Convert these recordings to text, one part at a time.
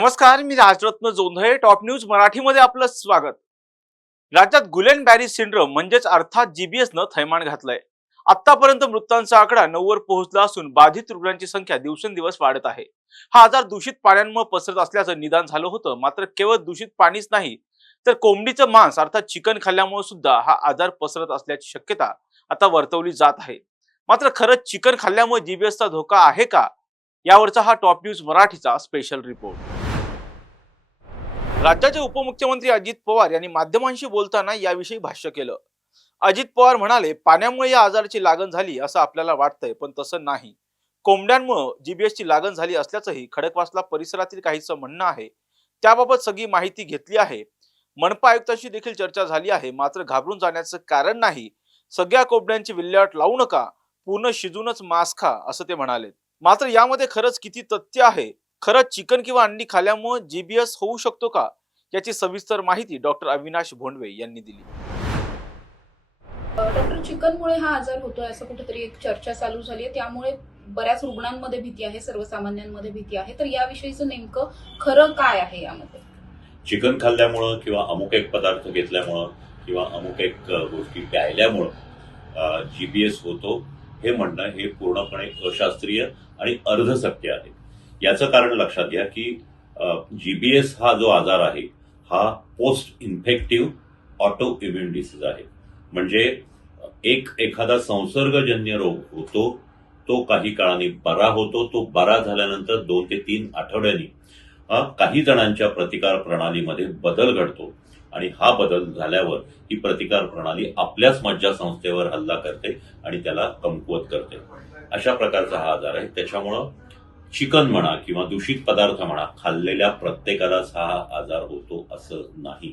नमस्कार, मी Rajratna Jondhale. Top news मराठीमध्ये आपलं स्वागत. राज्यात गुलेन बॅरी सिंड्रोम म्हणजेच अर्थात जीबीएसनं थैमान घातलंय. आतापर्यंत मृतांचा आकडा 9 वर पोहोचला असून बाधित रुग्णांची संख्या दिवसेंदिवस वाढत आहे. हा आजार दूषित पाण्यामुळे पसरत असल्याचं निदान झालं होतं. मात्र केवळ दूषित पाणीच नाही तर कोंबडीचं मांस अर्थात चिकन खाल्ल्यामुळे सुद्धा हा आजार पसरत असल्याची शक्यता आता वर्तवली जात आहे. मात्र खरंच चिकन खाल्ल्यामुळे जीबीएसचा धोका आहे का, यावरचा हा टॉप न्यूज मराठीचा स्पेशल रिपोर्ट. राज्याचे उपमुख्यमंत्री अजित पवार यांनी माध्यमांशी बोलताना याविषयी भाष्य केलं. अजित पवार म्हणाले, पाण्यामुळे या आजाराची लागण झाली असं आपल्याला वाटतंय, पण तसं नाही. कोंबड्यांमुळे जीबीएसची लागण झाली असल्याचंही खडकवासला परिसरातील काहींचं म्हणणं आहे. त्याबाबत सगळी माहिती घेतली आहे. मनपा आयुक्तांशी देखील चर्चा झाली आहे. मात्र घाबरून जाण्याचं कारण नाही. सगळ्या कोंबड्यांची विल्हेवाट लावू नका, पूर्ण शिजूनच मांस खा असं ते म्हणाले. मात्र यामध्ये खरंच किती तथ्य आहे, खरंच चिकन किंवा अंडी खाल्ल्यामुळे जीबीएस होऊ शकतो का, याची सविस्तर माहिती डॉक्टर अविनाश भोंडवे यांनी दिली. डॉक्टर, चिकनमुळे हा आजार होतोय असं कुठेतरी एक चर्चा चालू झाली आहे. त्यामुळे बऱ्याच रुग्णांमध्ये भीती आहे, सर्वसामान्यांमध्ये भीती आहे. तर याविषयीचं नेमकं खरं काय आहे यामध्ये? चिकन खाल्ल्यामुळं किंवा अमुक एक पदार्थ घेतल्यामुळं किंवा अमुक एक गोष्टी प्यायल्यामुळं जीबीएस होतो हे म्हणणं हे पूर्णपणे अशास्त्रीय आणि अर्धसत्य आहे. याचं कारण लक्षात घ्या की जीबीएस हा जो आजार आहे हा post infective auto immune disease आहे. म्हणजे एखादा संसर्गजन्य रोग होतो, तो काही काळाने बरा होतो. तो बरा झाल्यानंतर 2 ते 3 आठवड्यांनी काही जणांच्या प्रतिकार प्रणालीमध्ये बदल घडतो आणि हा बदल झाल्यावर ही प्रतिकार प्रणाली आपल्याच मज्जासंस्थेवर हल्ला करते आणि त्याला कमकुवत करते. अशा प्रकारचा हा आजार आहे. त्याच्यामुळं चिकन म्हणा किंवा दूषित पदार्थ म्हणा, खाल्लेल्या प्रत्येकालाच हा आजार होतो असं नाही.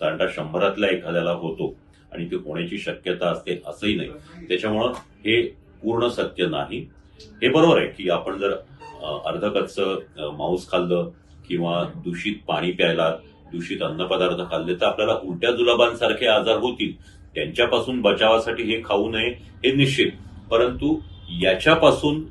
कारण 100 एखाद्याला होतो आणि ती होण्याची शक्यता असते असंही नाही. त्याच्यामुळं हे पूर्ण सत्य नाही. हे बरोबर आहे की आपण जर अर्धकच्चं मांस खाल्लं किंवा दूषित पाणी प्यायला, दूषित अन्नपदार्थ खाल्ले तर आपल्याला उलट्या जुलाबांसारखे आजार होतील. त्यांच्यापासून बचावासाठी हे खाऊ नये हे निश्चित. परंतु याच्यापासून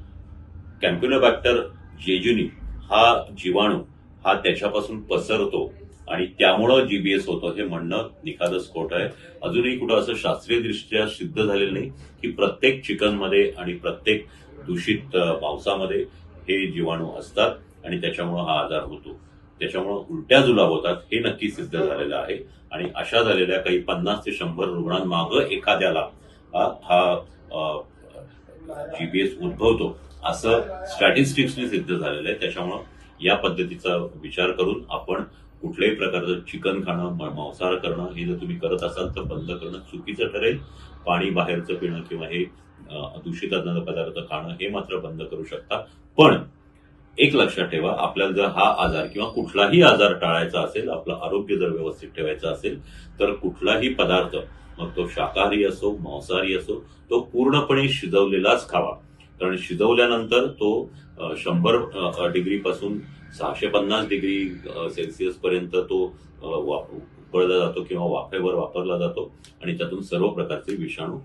कॅम्प्युलोबॅक्टर जेजुनी हा जीवाणू हा त्याच्यापासून पसरतो आणि त्यामुळं जीबीएस होतो हे म्हणणं निखादच खोट आहे. अजूनही कुठं असं शास्त्रीयदृष्ट्या सिद्ध झालेलं नाही की प्रत्येक चिकनमध्ये आणि प्रत्येक दूषित मांसामध्ये हे जीवाणू असतात आणि त्याच्यामुळं हा आजार होतो. त्याच्यामुळं उलट्या जुलाब होतात हे नक्की सिद्ध झालेलं आहे. आणि अशा झालेल्या काही 50 ते 100 रुग्णांमागं एखाद्याला हा जीबीएस उद्भवतो असं स्टॅटिस्टिक्सने सिद्ध झालेलं आहे. त्याच्यामुळं या पद्धतीचा विचार करून आपण कुठल्याही प्रकारचं चिकन खाणं, मांसाहार करणं हे जर तुम्ही करत असाल तर बंद करणं चुकीचं ठरेल. पाणी बाहेरचं पिणं किंवा हे दूषित अन्न पदार्थ खाणं हे मात्र बंद करू शकता. पण एक लक्षात ठेवा, आपल्याला जर हा आजार किंवा कुठलाही आजार टाळायचा असेल, आपलं आरोग्य जर व्यवस्थित ठेवायचं असेल तर कुठलाही पदार्थ, मग तो शाकाहारी असो मांसाहारी असो, तो पूर्णपणे शिजवलेलाच खावा. कारण शिजवल्यानंतर तो 100 डिग्री पासून 650 डिग्री सेल्सिअस पर्यंत तो उकळला जातो किंवा वाफेवर वापरला जातो आणि त्यातून सर्व प्रकारचे विषाणू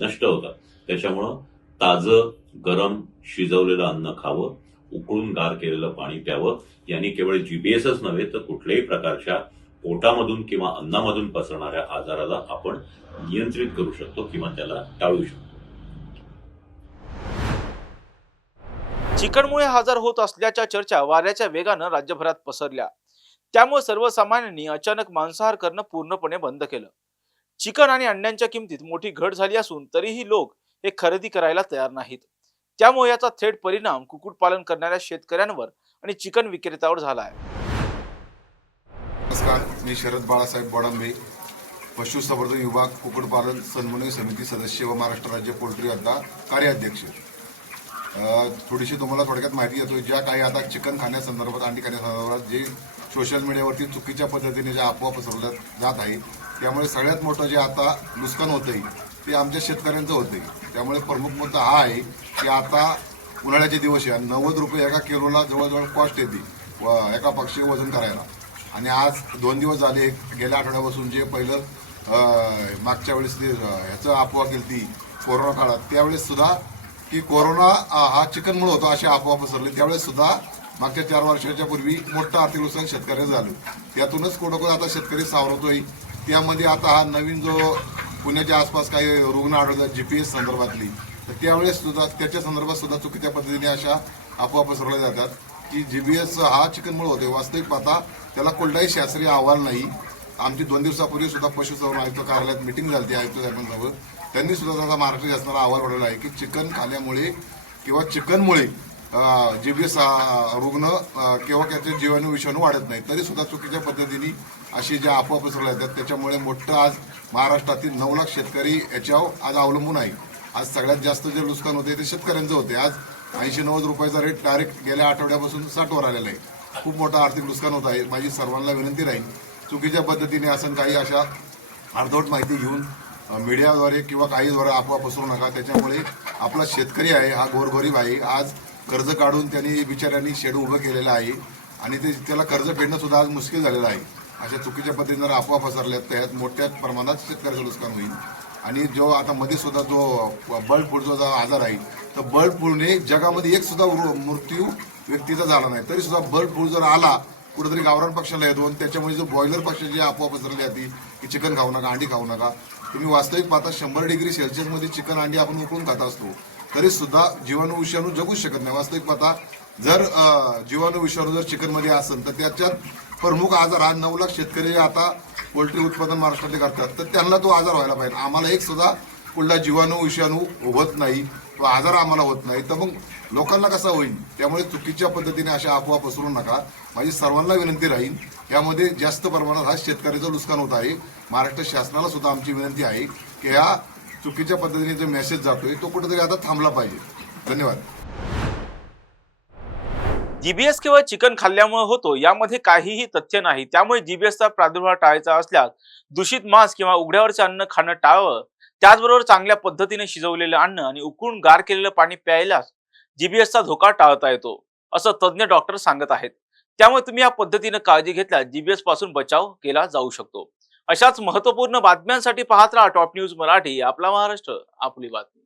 नष्ट होतात. त्याच्यामुळं ताजं गरम शिजवलेलं अन्न खावं, उकळून गार केलेलं पाणी प्यावं. यांनी केवळ जीबीएसच नव्हे तर कुठल्याही प्रकारच्या पोटामधून किंवा अन्नामधून पसरणाऱ्या आजाराला आपण नियंत्रित करू शकतो किंवा त्याला टाळू शकतो. चिकनमुळे हा आजार होत असल्याच्या चर्चा वाऱ्याच्या वेगानं राज्यभरात पसरल्या. त्यामुळे सर्वसामान्यांनी अचानक मांसाहार करणं पूर्णपणे बंद केलं. चिकन आणि अंड्यांच्या किमतीत मोठी घट झाली असून तरीही लोक हे खरेदी करायला तयार नाहीत. त्यामुळे याचा थेट परिणाम कुक्कुटपालन करणाऱ्या शेतकऱ्यांवर आणि चिकन विक्रेत्यावर झाला आहे. नमस्कार, मी शरद बाळासाहेब बोडांबे, पशुसंवर्धन विभाग कुक्कुटपालन समन्वय समिती सदस्य व महाराष्ट्र राज्य पोल्ट्री अड्डा कार्याध्यक्ष. थोडीशी तुम्हाला थोडक्यात माहिती देतो. ज्या काही आता चिकन खाण्यासंदर्भात, अंडी खाण्यासंदर्भात जे सोशल मीडियावरती चुकीच्या पद्धतीने ज्या अफवा पसरवल्या जात आहे, त्यामुळे सगळ्यात मोठं जे आता नुकसान होतंय ते आमच्या शेतकऱ्यांचं होतंय. त्यामुळे प्रमुख मुद्दा हा आहे की आता उन्हाळ्याचे दिवस आहे, 90 रुपये एका किलोला जवळजवळ कॉस्ट येते एका पक्षी वजन करायला. आणि आज 2 दिवस झाले, गेल्या आठवड्यापासून जे पहिलं मागच्या वेळेस ते ह्याचं अफवा केली ती कोरोना काळात, त्यावेळेस सुद्धा की कोरोना हा चिकनमुळे होतो अशी अफवा पसरली. त्यावेळेस सुद्धा मागच्या 4 वर्षाच्या पूर्वी मोठं आर्थिक नुकसान शेतकऱ्याचं झालं. त्यातूनच कुठं आता शेतकरी सावरतोय. त्यामध्ये आता हा नवीन जो पुण्याच्या आसपास काही रुग्ण आढळतात GPS संदर्भातली, तर त्यावेळेस सुद्धा त्याच्या संदर्भात सुद्धा चुकीच्या पद्धतीने अशा अफवा पसरवल्या जातात की GPS हा चिकनमुळे होते. वास्तविक पाहता त्याला कोणताही शास्त्रीय अहवाल नाही. आमची 2 दिवसापूर्वी सुद्धा पशुसंवर्धन आयुक्त कार्यालयात मिटिंग झाली आयुक्त साहेबांसोबत. त्यांनी सुद्धा त्याचा महाराष्ट्र शासनाला अहवाल पडलेला आहे की चिकन खाल्ल्यामुळे किंवा चिकनमुळे GPS रुग्ण किंवा त्याचे जीवाणू विषाणू वाढत नाही. तरी सुद्धा चुकीच्या पद्धतीने अशी ज्या अफवा पसरल्या जातात त्याच्यामुळे मोठं आज महाराष्ट्रातील 9 लाख शेतकरी याच्यावर आज अवलंबून आहे. आज सगळ्यात जास्त जे नुकसान होते ते शेतकऱ्यांचं होते. आज 80-90 रुपयाचा रेट डायरेक्ट गेल्या आठवड्यापासून 60 वर आलेला आहे. खूप मोठं आर्थिक नुकसान होत आहे. माझी सर्वांना विनंती राहील चुकीच्या पद्धतीने असं काही अशा अर्धवट माहिती घेऊन मीडियाद्वारे किंवा काहीद्वारे अफवा पसरू नका. त्याच्यामुळे आपला शेतकरी आहे हा गोरगरीब आहे. आज कर्ज काढून त्यांनी बिचाऱ्यांनी शेड उभं केलेलं आहे आणि त्याला कर्ज फेडणं सुद्धा आज मुश्किल झालेलं आहे. अशा चुकीच्या पद्धतीने जर अफवा पसरल्यात तर यात मोठ्या प्रमाणात शेतकऱ्याचं नुकसान होईल. आणि जो आता मध्ये सुद्धा जो बर्ड फ्लूचा जो आजार आहे तर बर्ड फ्लूने जगामध्ये एक सुद्धा मृत्यू व्यक्तीचा झाला नाही. तरी सुद्धा बर्ड फ्लू जर आला कुठेतरी गावरान पक्षाला येतो आणि त्याच्यामुळे जो बॉयलर पक्षाची अफवा पसरली जाते की चिकन खाऊ नका, अंडी खाऊ नका. तुम्ही वास्तविक पाहता 100 डिग्री सेल्सिअसमध्ये चिकन अंडी आपण उकळून खात असतो तरी सुद्धा जीवाणू विषाणू जगूच शकत नाही. वास्तविक पाहता जर जीवाणू विषाणू जर चिकनमध्ये असेल तर त्याच्यात प्रमुख आजार हा 9 लाख शेतकरी आता पोल्ट्री उत्पादन महाराष्ट्रातले करतात तर त्यांना तो आजार व्हायला पाहिजे. आम्हाला एक सुद्धा कुठला जीवाणू विषाणू होत नाही, तो आजार आम्हाला होत नाही, तर मग लोकांना कसा होईल. त्यामुळे चुकीच्या पद्धतीने अशा अफवा पसरू नका. माझी सर्वांना विनंती राहील. यामध्ये जास्त प्रमाणात हा शेतकऱ्याचं नुकसान होत आहे. महाराष्ट्र शासनाला सुद्धा आमची विनंती आहे की ह्या चुकीच्या पद्धतीने जो मेसेज जातोय तो कुठेतरी आता थांबला पाहिजे. धन्यवाद. जीबीएस केवळ चिकन खाल्ल्यामुळे होतो यामध्ये काहीही तथ्य नाही. त्यामुळे जीबीएसचा प्रादुर्भाव टाळायचा असल्यास दूषित मांस किंवा उघड्यावरचे अन्न खाणं टाळावं. त्याचबरोबर चांगल्या पद्धतीने शिजवलेलं अन्न आणि उकळून गार केलेलं पाणी प्यायलाच जीबीएसचा धोका टाळता येतो असं तज्ज्ञ डॉक्टर सांगत आहेत. त्यामुळे तुम्ही या पद्धतीने काळजी घेतल्यास जीबीएस पासून बचाव केला जाऊ शकतो. अशाच महत्त्वपूर्ण बातम्यांसाठी पाहत राहा टॉप न्यूज मराठी. आपला महाराष्ट्र आपली बातमी.